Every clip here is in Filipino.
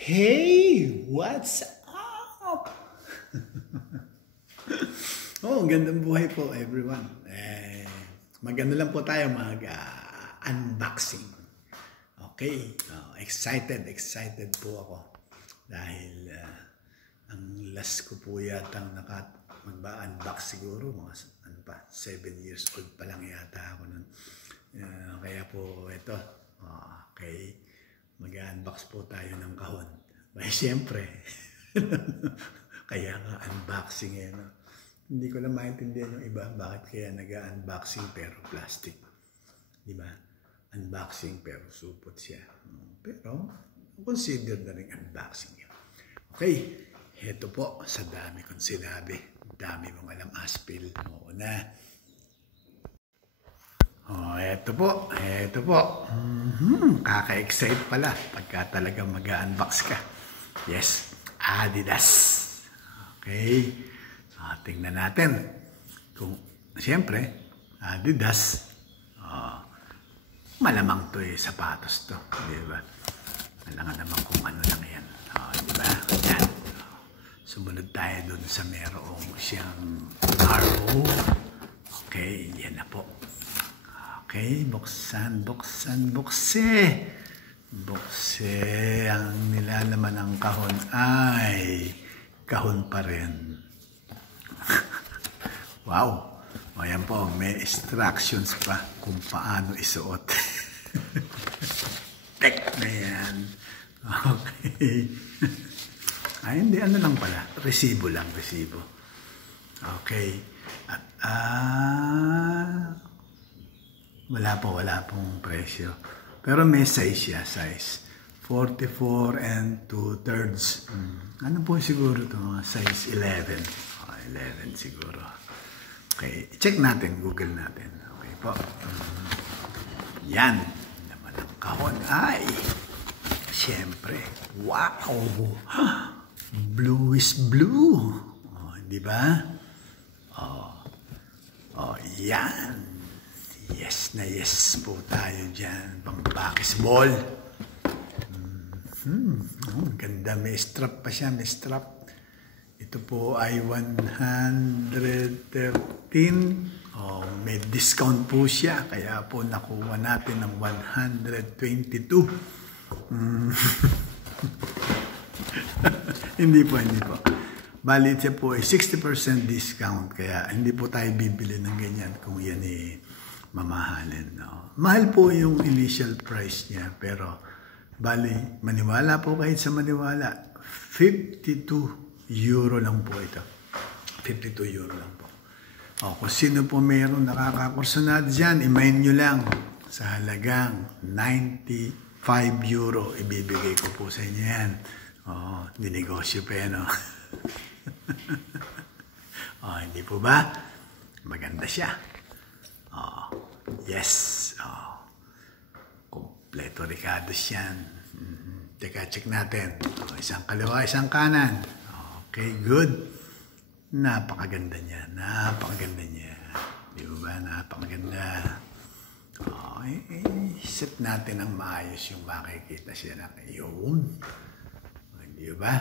Hey, what's up? Oh, gandang buhay po everyone. Maganda lang po tayo mag-unboxing. Okay, excited po ako. Dahil ang last ko po yata mag-unbox siguro, mga 7 years old pa lang yata ako nun. Kaya po ito, okay, mag-unbox po tayo ng kahon. Siyempre, kaya nga unboxing no? Hindi ko lang maintindihan yung iba, bakit kaya nag-unboxing pero plastic. Di ba? Unboxing pero supot siya. Pero, consider na rin unboxing yun. Okay, heto po, sa dami kong sinabi. Dami mong alam, Aspil. Oo na. Eto po. Kaka-excite pala pagka talaga mag-unbox ka. Yes, Adidas. Okay. Tingnan natin. Kung, siyempre, Adidas. Malamang to sapatos to. Diba? Malamang naman kung ano lang yan. Diba? Yan. Sumunod tayo dun sa merong siyang RO. Okay, yan na po. Okay, bukse. Ang nilalaman ng kahon ay kahon pa rin. Wow! Ayan po, may instructions pa kung paano isuot. Tek na yan. Okay. Hindi, ano lang pala. Resibo lang. Okay. At, wala pong presyo. Pero may size siya, size 44 and 2/3. Ano po siguro ito? Size 11. 11 siguro. Okay, check natin, Google natin. Okay po. Yan. Naman ang kahon ay, siyempre, wow! Blue is blue. Di ba? Yan. Yes na yes po tayo dyan. Pang-basketball. Ganda. May strap pa siya. May strap. Ito po ay 113. May discount po siya. Kaya po nakuha natin ng 122. Hindi po. Bali siya po ay 60% discount. Kaya hindi po tayo bibili ng ganyan kung yan mamahalin. No? Mahal po yung initial price niya, pero bali, maniwala po kahit sa maniwala, 52 euro lang po ito. 52 euro lang po. Kung sino po mayroong nakakakursunat dyan, i-main nyo lang sa halagang 95 euro. Ibibigay ko po sa inyo yan. Dinegosyo pa yan. Hindi po ba? Maganda siya. Yes. Kompleto ricados yan. Teka, check natin. Isang kaliwa, isang kanan. Okay, good. Napakaganda niya. Di ba? Napakaganda. Set natin ang maayos yung makikita siya na yun. Di ba?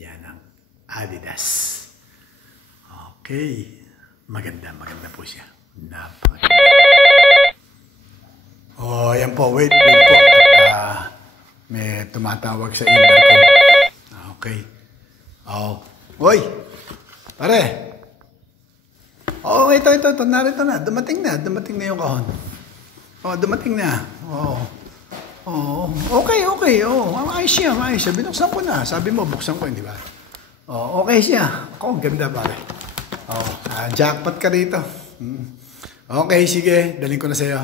Yan ang Adidas. Okay. Maganda po siya. Napakaganda. Yan po. Wait po. May tumatawag sa intercom. Okay. Hoy! Pare! Ito. Narito na. Dumating na yung kahon. Dumating na. Okay. Ayos siya. Binuksan ko na. Sabi mo, buksan ko, hindi ba? Okay siya. Ganda pare. Jackpot ka rito. Okay, sige. Daling ko na sa'yo.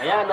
Ayan,